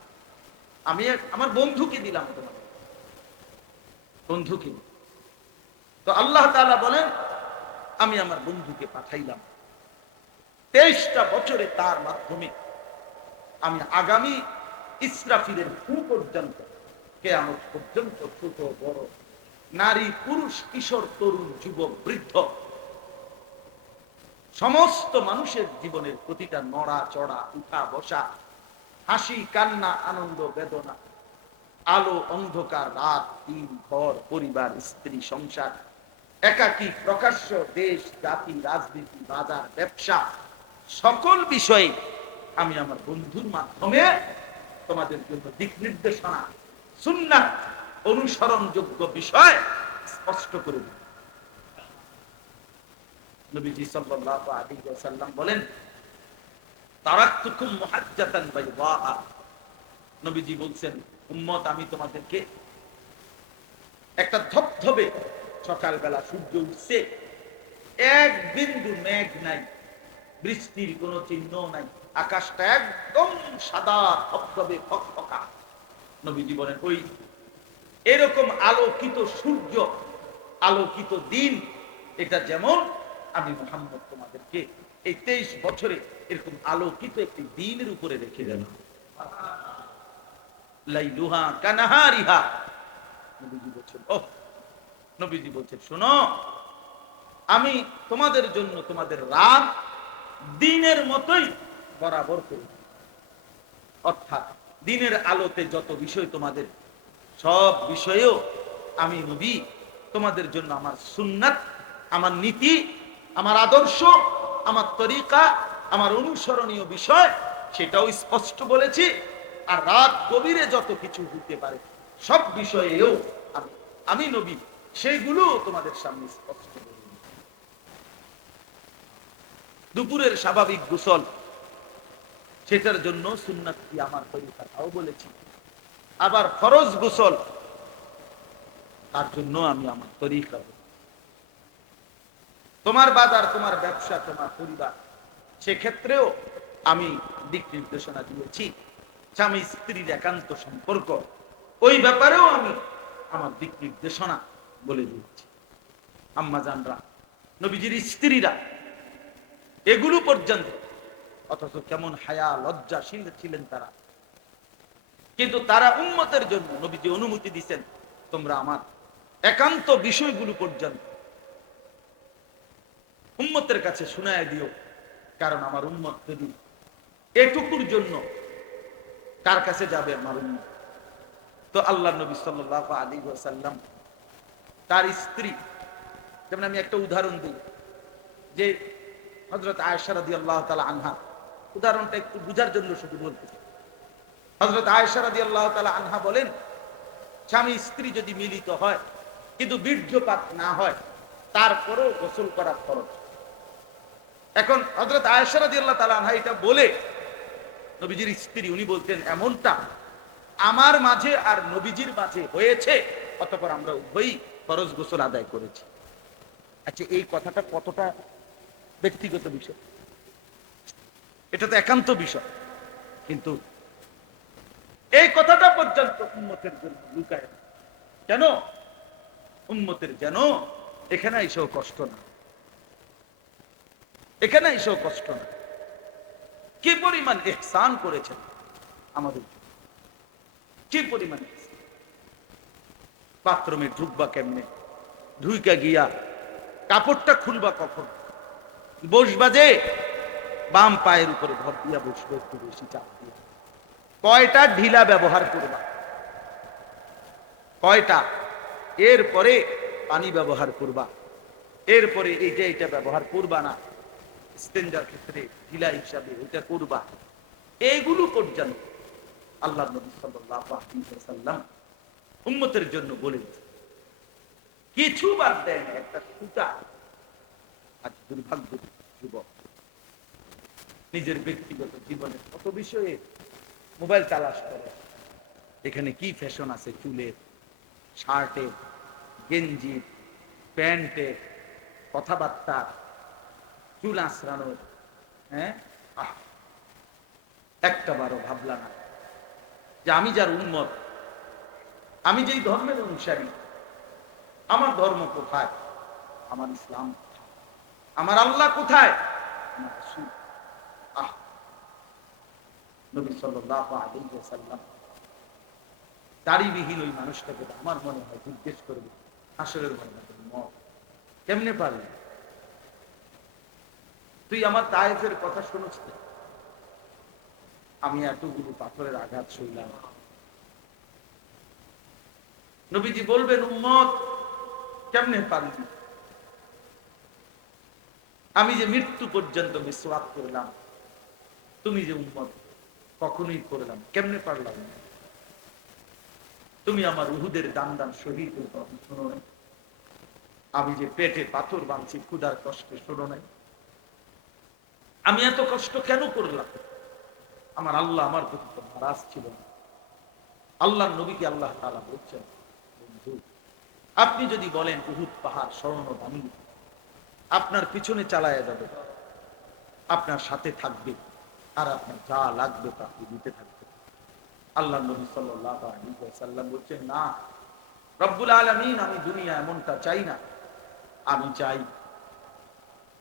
আমি আমার বন্ধুকে দিলাম, তোমাদের বন্ধুকে। তো আল্লাহ তাআলা বলেন আমি আমার বন্ধুকে পাঠাইলাম। 23টা বছরে তার মাধ্যমে আমি আগামী ইসরাফিলের ফু পর্যন্ত, কিয়ামত পর্যন্ত, ছোট বড়, নারী পুরুষ, কিশোর তরুণ, যুবক বৃদ্ধ, সমস্ত মানুষের জীবনের প্রতিটা নড়া চড়া, উঠা বসা, হাসি কান্না, আনন্দ বেদনা, আলো অন্ধকার, রাত দিন, ঘর পরিবার, স্ত্রী সংসার, একাকী প্রকাশ্য, দেশ জাতি রাজনীতি বাজার ব্যবসা, সকল বিষয়ে আমি আমার বন্ধুর মাধ্যমে তোমাদের জন্য দিক নির্দেশনা, সুন্নাত, অনুসরণযোগ্য বিষয় স্পষ্ট করে দিই। নবীজি সাল্লাল্লাহু আলাইহি ওয়াসাল্লাম বলেন তারাকতুকুম মুহাজ্জাতান বাইদা। নবীজি বলছেন উম্মত, আমি তোমাদেরকে একটা ধবধবে, সকালবেলা সূর্য উঠছে, এক বিন্দু মেঘ নাই, বৃষ্টির কোনো চিহ্ন নাই, আকাশটা একদম সাদা ধবধবে ফকফকা। নবীজি বলেন ওই এরকম আলোকিত সূর্য, আলোকিত দিন, এটা যেমন আমি মুহাম্মদ তোমাদেরকে এই 23 বছরে এরকম আলোকিত একটি দিনের উপরে রেখে গেলাম। লাইলুহা কানাহারিহা। নবীজি বলছেন নবীজি বলছেন শোনো, আমি তোমাদের জন্য তোমাদের রাত দিনের মতোই বরাবর করি। অর্থাৎ দিনের আলোতে যত বিষয় তোমাদের, সব বিষয়েও আমি নবী তোমাদের জন্য আমার সুন্নাত, আমার নীতি, আমার আদর্শ, আমার তরিকা, আমার অনুসরণীয় বিষয়, সেটাও স্পষ্ট বলেছি। আর রাত গভীরে যত কিছু হতে পারে সব বিষয়েও আমি নবী সেইগুলো তোমাদের সামনে স্পষ্ট বলি। দুপুরের স্বাভাবিক গোসল, সেটার জন্য সুন্নাত কি আমার তরিকাটাও বলেছি। আবার ফরজ গোসল, তার জন্য আমি আমার তরিকা বলি। তোমার বাজার, তোমার ব্যবসা, তোমার পরিবার, সেক্ষেত্রেও আমি দিক নির্দেশনা দিয়েছি। স্বামী স্ত্রীর একান্ত সম্পর্ক, ওই ব্যাপারেও আমি আমার দিক নির্দেশনা বলে দিচ্ছি। আম্মা জানরা, নবীজির স্ত্রীরা এগুলো পর্যন্ত, অথচ কেমন হায়া লজ্জাশীল ছিলেন তারা, কিন্তু তারা উম্মতের জন্য নবীজি অনুমতি দিচ্ছেন, তোমরা আমার একান্ত বিষয়গুলো পর্যন্ত উম্মতের কাছে শুনায় দিও, কারণ আমার উম্মত যদি এটুকুর জন্য কার কাছে যাবে আমার উম্মত। তো আল্লাহ নবী সাল্লাল্লাহু আলাইহি ওয়াসাল্লাম তার স্ত্রী, যেমন আমি একটা উদাহরণ দিই, যে হযরত আয়েশা রাদিয়াল্লাহু তাআলা আনহা, উদাহরণটা একটু বুঝার জন্য শুধু বলতেছি। হযরত আয়েশা রাদিয়াল্লাহু তাআলা আনহা বলেন, স্বামী স্ত্রী যদি মিলিত হয় কিন্তু বীর্যপাত না হয়, তারপরেও গোসল করা ফরজ। এখন হযরত আয়েশা রাদিয়াল্লাহু তাআলা আনহা এটা বলে, নবীজির স্ত্রী, উনি বলতেন এমনটা আমার মাঝে আর নবীজির মাঝে হয়েছে, অতঃপর আমরা উভয়ই ফরজ গোসল আদায় করেছি। আচ্ছা, এই কথাটা কতটা ব্যক্তিগত বিষয়, এটা তো একান্ত বিষয়, কিন্তু এই কথাটা পর্যন্ত উম্মতের জন্য লুকায় না। কেন? উম্মতের যেন এখানে এসেও কষ্ট না, এখানে এসেও কষ্ট না। কি পরিমাণ ইহসান করেছেন আমাদের, কি পরিমাণ বাথরুমে ঢুকবা কেমনে, ঢুইকা গিয়া কাপড়টা খুলবা কখন, বসবা যে বাম পায়ের উপরে ভর দিয়া বসবে, একটু বেশি চাপ দিয়ে, কয়টা ঢিলা ব্যবহার করবা, কয়টা, এরপরে পানি ব্যবহার করবা, এরপরে এইটা ব্যবহার করবা না, স্টেঞ্জার ক্ষেত্রে ঢিলা হিসাবে এটা করবা। এইগুলো পর্যন্ত আল্লাহ নবী সাল্লাল্লাহু আলাইহি ওয়াসাল্লাম উম্মতের জন্য বলে কিছু বাদ দেয় না, একটা সুতা। আজ দুর্ভাগ্য যুবক নিজের ব্যক্তিগত জীবনে কত বিষয়ে মোবাইল তালাশ করে, এখানে কি ফ্যাশন আছে, চুলের, শার্টের, গেঞ্জির, প্যান্টের, কথাবার্তা, চুল আঁচড়ানোর, হ্যাঁ, একটা বারো ভাবলা না যে আমি যার উম্মত, আমি যেই ধর্মের অনুসারী, আমার ধর্ম কোথায়, আমার ইসলাম, আমার আল্লাহ কোথায়, আমার রাসূল। নবী সাল্লাল্লাহু আলাইহি ওয়াসাল্লাম দাড়িবিহীন ওই মানুষটাকে আমার মনে হয় জিজ্ঞেস করবে হাসরের ময়দানে, মত কেমনে পারলি, তুই আমার তায়েফের কথা শুনছ, আমি এতগুলো পাথরের আঘাত সইলাম। নবীজি বলবেন, উম্মত কেমনে পারলি, আমি যে মৃত্যু পর্যন্ত মিসওয়াক করলাম, তুমি যে উম্মত কখনোই করলাম, কেমনে পারলাম, তুমি আমার উহুদের দান দান শহীদের কথা শোনো নাই, আমি যে পেটে পাথর বাঁধছি ক্ষুধার কষ্টে শোনো নাই, আমি এত কষ্ট কেন করলাম, আমার আল্লাহ আমার প্রতি তো নারাজ ছিল না। আল্লাহর নবীকে আল্লাহ তাআলা বলছেন, বন্ধু আপনি যদি বলেন উহুদ পাহাড় স্বর্ণ দামি, আপনার পিছনে চালায়া যাবে, আপনার সাথে থাকবে, আর আপনার যা লাগবে তা দিতে থাকবে। আল্লাহ নবী সাল্লাল্লাহু আলাইহি ওয়াসাল্লাম বলছেন, না রব্বুল আলামিন, আমি দুনিয়া এমনটা চাই না, আমি চাই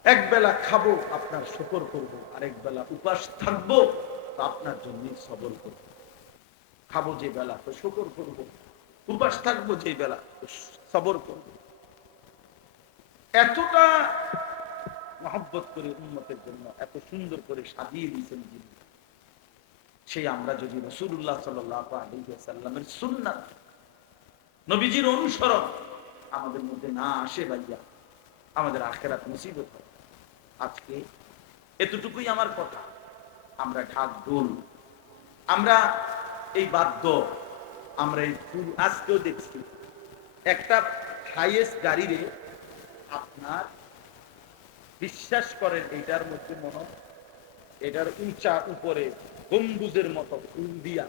এক বেলা খাবো আপনার শুকর করব, আরেক বেলা উপাস থাকবো তো আপনার জন্য সবর করব। খাবো যে বেলা তো শুকর করব, উপাস থাকবো যে বেলা তো সবর করব। এতটা মহব্বত করে উম্মতের জন্য এত সুন্দর করে সাজিয়ে দিয়েছেন যিনি, সেই আমরা যদি রাসূলুল্লাহ সাল্লাল্লাহু আলাইহি ওয়াসাল্লামের সুন্নাত, নবীজির অনুসরণ আমাদের মধ্যে না আসে, ভাইয়া আমাদের আখিরাত মুসিবত হবে। আজকে এতটুকুই আমার কথা। আমরা ঢাক ঢোল, আমরা এই বাদ্য, আমরা এই ফুল, আজকেও দেখছি একটা হাইয়েস্ট গাড়িরে আপনার বিশ্বাস করেন এটার মধ্যে মনে, এটার উঁচা উপরে গম্বুজের মতো ফুল দিয়া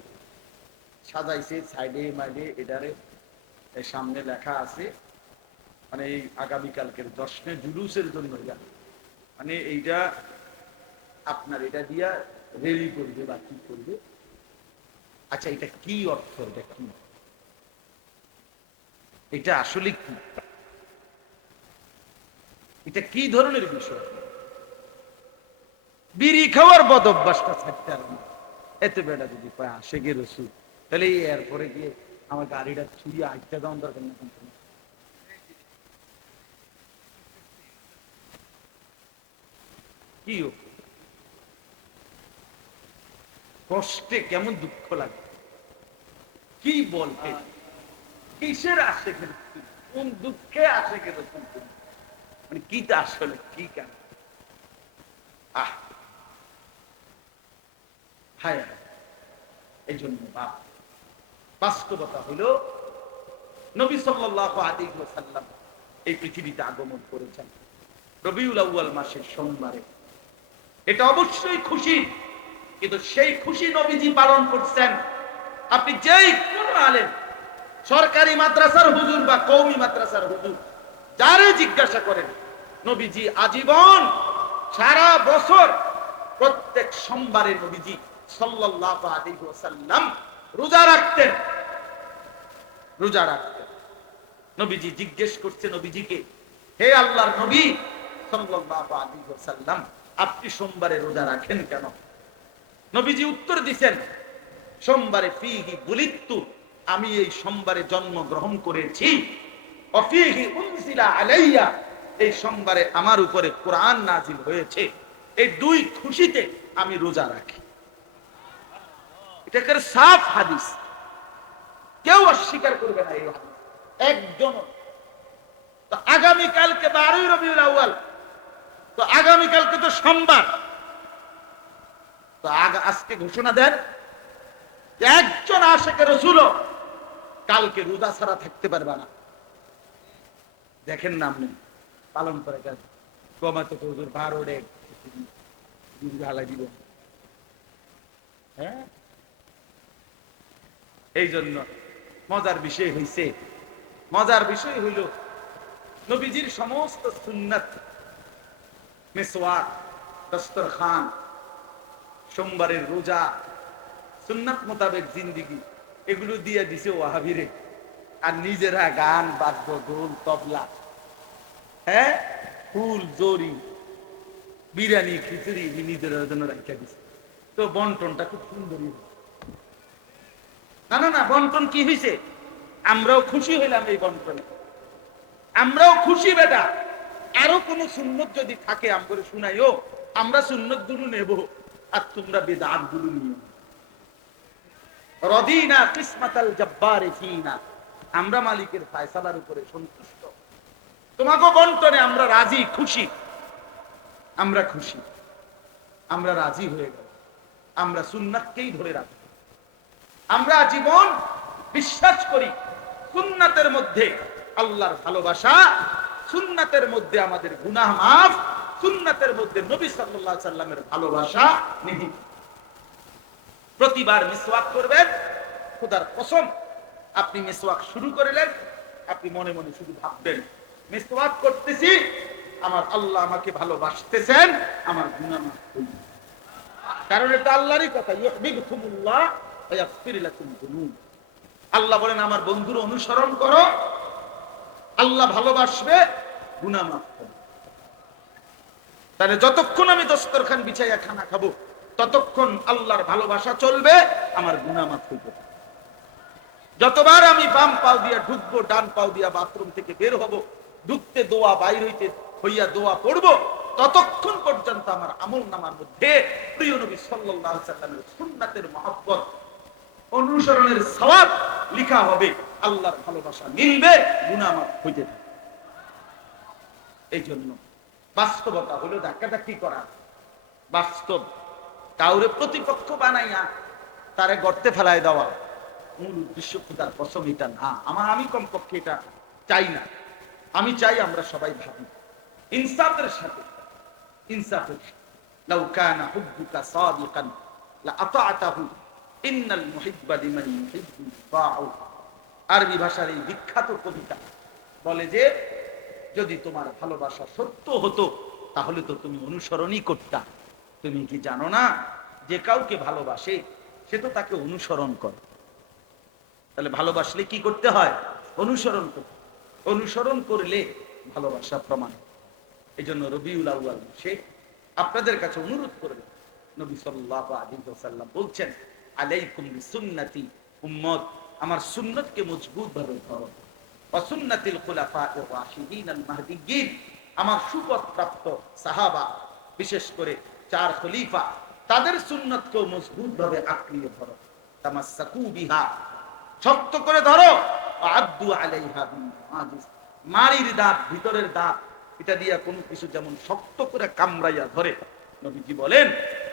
সাজাইছে, সাইডে মাইডে এটারে সামনে লেখা আছে, মানে এই আগামীকালকের দর্শনে জুলুসের জন্য, মানে এইটা আপনার এটা দিয়া রেলি করবে বা কি করবে। আচ্ছা, এটা কি অর্থ, এটা কি? এটা আসলে কি, এটা কি ধরনের বিষয়? বিড়ি খাওয়ার বদ অভ্যাসটা ছাড়তে পারবে না। এতে বেটা যদি পায় আশেকে রসুল, তাহলে এরপরে গিয়ে আমার গাড়িটা ছুঁয়ে আটটা দাম দরকার না। কি কষ্টে কেমন দুঃখ লাগে, কি বলতে, কিসের আশেকে রসুল, কোন দুঃখে আশেকে রসুল, মানে কিটা আসলে কি কেন? আহ হায়, এই জন্য বাস্তবতা হলো নবী সাল্লাল্লাহু আলাইহি ওয়াসাল্লাম এই পৃথিবীতে আগমন করেছেন রবিউল আউয়াল মাসের সোমবারে। এটা অবশ্যই খুশি, কিন্তু সেই খুশি নবীজি পালন করছেন। আপনি যেই কোন আলেম, সরকারি মাদ্রাসার হুজুর বা কওমি মাদ্রাসার হুজুর, যারে জিজ্ঞাসা করেন, নবীজি আজীবন সারা বছর প্রত্যেক সোমবারে নবীজি সাল্লাল্লাহু আলাইহি ওয়াসাল্লাম রোজা রাখতেন, রোজা রাখতেন। নবীজি জিজ্ঞেস করছে নবীজিকে, হে আল্লাহর নবী সাল্লাল্লাহু আলাইহি ওয়াসাল্লাম, আপনি সোমবারে রোজা রাখেন কেন? নবীজি উত্তর দিবেন, সোমবারে ফিহি বুলিতু, আমি এই সোমবারে জন্ম গ্রহণ করেছি, অফিহি উনজিলা আলাইয়া, এই সোমবারে আমার উপরে কোরআন নাজিল হয়েছে। এই দুই খুশিতে আমি রোজা রাখি। এটা করে সাফ হাদিস, কেউ অস্বীকার করবে না এই হাদিস একজন। তো আগামী কালকে 12 রবিউল আউয়াল, তো আগামী কালকে তো সোমবার, তো আজকে ঘোষণা দেন একজন আশিকে রাসূল কালকে রোজা ছাড়া থাকতে পারবে না। দেখেন না আপনি পালন করে গেল কমাতে হুজুর 12 ডে গালা দিব। হ্যাঁ, এই জন্য মজার বিষয় হইছে, মজার বিষয় হইল নবীজির সমস্ত সুন্নাত, মিসওয়াক, দস্তরখান, সোমবারের রোজা, সুন্নাত মোতাবেক জিন্দিগি, এগুলো দিয়ে দিছে ওয়াহাবিরে। আর নিজেরা গান বাদ্য ঢোল তবলা, হ্যাঁ, ফুল জরি বিরিয়ানি খিচুড়ি নিজের জন্য রাখা দিছে। তো বন্টনটা খুব সুন্দর। না না না, বন্টন কি হয়েছে? আমরাও খুশি হইলাম এই বন্টনে, আমরাও খুশি। বেটা আরো কোন সুন্নত যদি থাকে আমগরে শুনাইও, আমরা সুন্নত গুলো নেব, আর তোমরা বেদাত গুলো নিও। রদিনা কিসমাতাল জব্বারি ফিনা, আমরা মালিকের ফয়সালার উপরে সন্তুষ্ট। তোমাকে বন্টনে আমরা রাজি, খুশি, আমরা খুশি, আমরা রাজি হয়ে গেল। আমরা সুন্নাতকেই ধরে রাখি। আমরা জীবন বিশ্বাস করি সুন্নাতের মধ্যে আল্লাহর ভালোবাসা, সুন্নাতের মধ্যে আমাদের গুনাহ মাফ, সুন্নাতের মধ্যে নবী সাল্লাল্লাহু আলাইহি সাল্লামের ভালোবাসা নিহিত। প্রতিবার মিসওয়াক করবেন, খোদার কসম আপনি মিসওয়াক শুরু করলেন, আপনি মনে মনে শুধু ভাববেন মিসওয়াক করতেছি, আমার আল্লাহ আমাকে ভালোবাসতেছেন, আমার গুনাহ মাফ করুন। কারণ এটা আল্লাহরই কথা, ইউহিব্বুকুমুল্লাহ ওয়া ইয়াগফির লাকুম যুনুব। আল্লাহ বলেন আমার বন্ধুর অনুসরণ করো, আল্লাহ ভালোবাসবে, গুনাহ মাফ করবে। তাহলে যতক্ষণ আমি দস্তরখান বিছাইয়া খানা খাবো, ততক্ষণ আল্লাহর ভালোবাসা চলবে, আমার গুনাহ মাফ হইবে। যতবার আমি বাম পাও দিয়া ঢুকবো, ডান পাও দিয়া বাথরুম থেকে বের হব, ঢুকতে দোয়া, বাইর হইতে হইয়া দোয়া পড়বো, ততক্ষণ পর্যন্ত আমার আমলনামার মধ্যে প্রিয় নবী সাল্লাল্লাহু আলাইহি সাল্লামের সুন্নাতের মহব্বত, অনুসরণের সওয়াব লেখা হবে, আল্লাহর ভালোবাসা মিলবে, গুনাহ মাফ হইতে থাকবে। এই জন্য বাস্তবতা হলো ধাক্কাধাক্কি করা, বাস্তব কাউরে প্রতিপক্ষ বানাইয়া তারে গর্তে ফেলায় দেওয়া মূল উদ্দেশ্য খোদার কসম এটা না। আমি কমপক্ষে এটা চাই না। আমি চাই আমরা সবাই ভাবি ইনসাফের সাথে, ইনসাফের সাথে। লাউ কানা হুব্বুকা সাদিকান লা আতাআতাহু ইন্নাল মুহিব্বা লিমান ইউহিব্বু ইত্বাউ। আরবি ভাষার এই বিখ্যাত কবিতা বলে যে, যদি তোমার ভালোবাসা সত্য হতো তাহলে তো তুমি অনুসরণই করতা। তুমি কি জানো না যে কাউকে ভালোবাসে সে তো তাকে অনুসরণ করে। তাহলে ভালোবাসলে কি করতে হয়? অনুসরণ করতে। অনুসরণ করলে ভালোবাসা প্রমাণ। এই জন্য রবিউল আউয়াল মাসে আপনাদের কাছে অনুরোধ করবেন, নবী সাল্লাল্লাহু আলাইহি ওয়াসাল্লাম বলছেন, আলাইকুম বিসুন্নতি, উম্মত আমার সুন্নতকে মজবুত ভাবে ধরো, ওয়া সুন্নাতিল খুলাফায়ে রাশিদিন আল মাহদিয়্যিন, আমার সুপথ প্রাপ্ত সাহাবা, বিশেষ করে 4 খলিফা, তাদের সুন্নতকেও মজবুত ভাবে আঁকড়িয়ে ধরো। তামাসসাকু বিহা, শক্ত করে ধরো। আব্দু আলাইহা বিন নাওয়াজিস, মাড়ির দাঁত, ভিতরের দাঁত, এটা দিয়া কোনো কিছু যেমন শক্ত করে কামড়াইয়া ধরে, নবীজি বলেন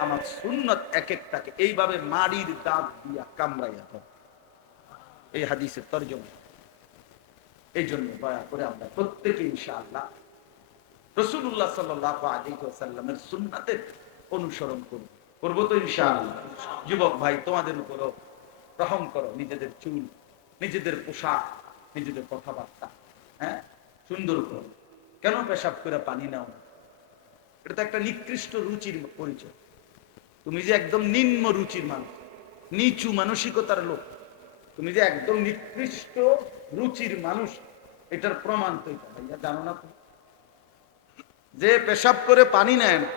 আমার সুন্নত এক একটাকে এইভাবে মাড়ির দাঁত দিয়া কামড়াইয়া ধরে। এই হাদিসের তরজমা। এই জন্য দয়া করে আমরা প্রত্যেকে ইনশাআল্লাহ রাসূলুল্লাহ সাল্লাল্লাহু আলাইহি ওয়াসাল্লামের সুন্নাতের অনুসরণ করব। করব তো ইনশাআল্লাহ। যুবক ভাই, তোমাদের উপরও রহম করো, নিজেদের চুল, নিজেদের পোশাক, নিজেদের কথাবার্তা হ্যাঁ সুন্দর করো। কেন পেশাব করে পানি নাও না? এটা তো একটা নিকৃষ্ট রুচির পরিচয়। তুমি যে একদম নিম্ন রুচির মানুষ, নিচু মানসিকতার লোক, তুমি যে একদম নিকৃষ্ট রুচির মানুষ, এটার প্রমাণ তো এটা ভাইয়া জানো না? তুমি যে পেশাব করে পানি নেয় না,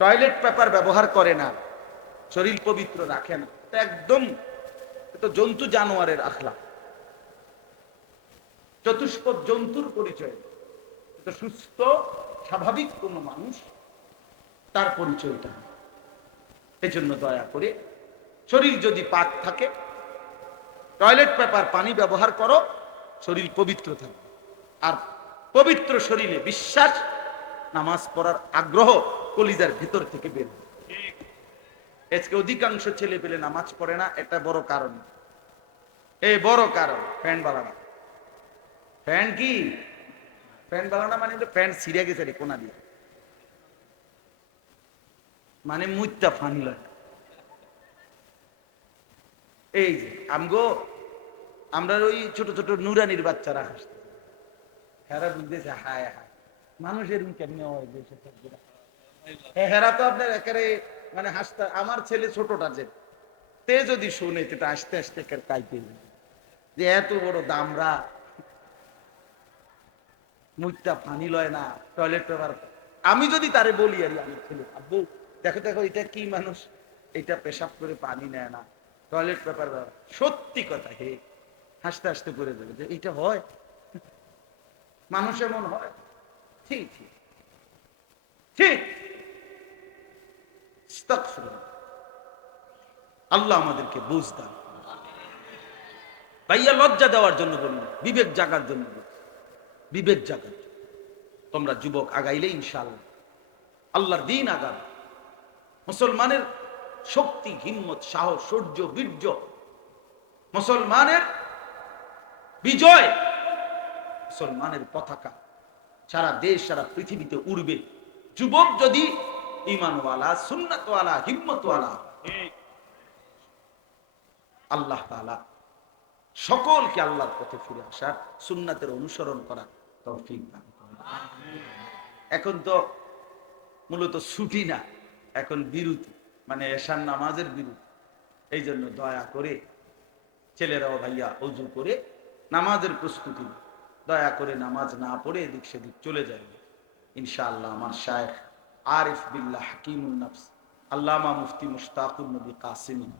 টয়লেট পেপার ব্যবহার করে না, শরীর পবিত্র রাখে না, এটা একদম তো জন্তু জানোয়ারের আখলা, চতুষ্পদ জন্তুর পরিচয়। এটা সুস্থ স্বাভাবিক কোন মানুষ, তার পরিচয়টা। এই জন্য দয়া করে শরীর যদি পাক থাকে, টয়লেট পেপার পানি ব্যবহার করো, শরীর পবিত্র থাকবে। আর পবিত্র শরীরে বিশ্বাস, নামাজ পড়ার আগ্রহ কলিজার ভিতর থেকে বের হবে। আজকে অধিকাংশ ছেলে পেলে নামাজ পড়ে না, এটা বড় কারণ। এই বড় কারণ ফ্যান বালানা। ফ্যান কি? ফ্যান বালানা মানে ফ্যান ছিঁড়ে গেছে রে কোনা দিয়ে, মানে মুইতা ফানি লয়। এই যে আমরা ওই ছোট ছোট নুরানির বাচ্চারা হাসতে, হেরা বুঝতেছে হায় হায় মানুষের কেমনে হয় দেশে থাকবে। হেরা তো আপনার একেবারে মানে হাসতে, আমার ছেলে ছোটটা যে তে যদি শুনে সেটা আস্তে আস্তে কাইতে যে এত বড় দামরা মুখটা পানি লয় না, টয়লেট পেপার। আমি যদি তারে বলি আর আমার ছেলে, আব্বু দেখো দেখো এটা কি মানুষ, এটা পেশাব করে পানি নেয় না, টয়লেট পেপার ব্যবহার, সত্যি কথা হে হাসতে হাসতে করে দেবে যে এটা হয়, মানুষ এমন হয়। ঠিক ঠিক ঠিক। আল্লাহ আমাদেরকে বুঝ দান। ভাইয়া লজ্জা দেওয়ার জন্য বলুন, বিবেক জাগার জন্য বলুন, বিবেক জাগার জন্য। তোমরা যুবক আগাইলে ইনশাআল্লাহ আল্লাহর দিন আগাবে। মুসলমানের শক্তি, হিম্মত, সাহস, শৌর্য, বীর্য, মুসলমানের বিজয়, মুসলমানের পতাকা সারা দেশ সারা পৃথিবীতে উড়বে। যুবক যদি ঈমানওয়ালা, সুন্নাতওয়ালা, হিম্মতওয়ালা। আল্লাহ তাআলা সকলকে আল্লাহর পথে ফিরে আসার, সুন্নাতের অনুসরণ করার তৌফিক দান করুন। এখন তো মূলত ছুটি না, এখন বিরতি, মানে এশার নামাজের বিরতি। এই জন্য দয়া করে ছেলেরাও ভাইয়া ওযু করে নামাজের প্রস্তুতি, দয়া করে নামাজ না পড়ে এদিক সেদিক চলে যাবে। ইনশাআল্লাহ আমার শায়েখ আরিফ বিল্লাহ হাকিমুন নফস আল্লামা মুফতি মুশতাকুর নবী কাসিমি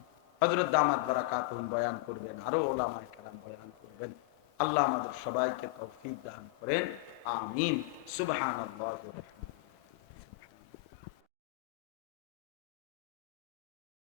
হযরত দামাত বারাকাতুহুম বয়ান করবেন, আরো উলামায়ে কেরাম বয়ান করবেন। আল্লাহ আমাদের সবাইকে তৌফিক দান করেন, আমিন। সুবহানাল্লাহি ওয়া বিহামদিহি।